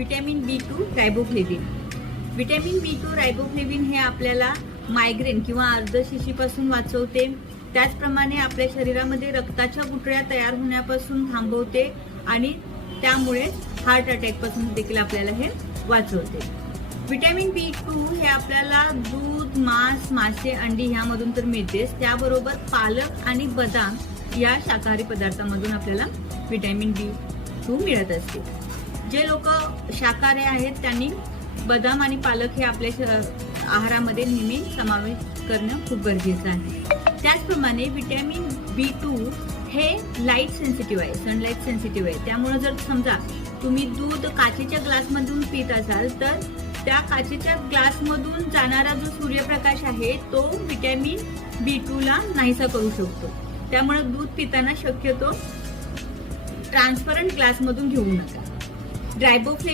Vitamin B2 riboflavin. Vitamin B2 riboflavin हे आपल्याला migraine किंवा अर्धशिशीपासून वाचवते. त्याचप्रमाणे आपल्या शरीरामध्ये रक्ताच्या गुठळ्या तयार होण्यापासून थांबवते आणि त्यामुळे हार्ट अटॅक पासून देखील आपल्याला हे वाचवते. विटॅमिन B2 हे आपल्याला दूध, मांस, मासे, अंडी ह्यामधून तर मिळतेच, त्याबरोबर पालक आणि बदाम या शाकाहारी पदार्थांमधून आपल्याला विटॅमिन B2 मिळत असते. जे लोक शाकाहारी आहेत त्यांनी बदाम आणि पालक हे आपल्या आहारामध्ये नेहमी समावेश करणं खूप गरजेचं आहे. त्याचप्रमाणे विटॅमिन B2 हे लाईट सेन्सिटिव्ह आहे, सनलाईट सेन्सिटिव्ह आहे. त्यामुळे जर समजा तुम्ही दूध काचेच्या ग्लासमधून पित असाल तर त्या काचेच्या ग्लासमधून जाणारा जो सूर्यप्रकाश आहे तो विटॅमिन B2 ला नाहीसा करू शकतो. त्यामुळे दूध पिताना शक्यतो ट्रान्सपरंट ग्लासमधून घेऊ नका. रायबोफ्लेविन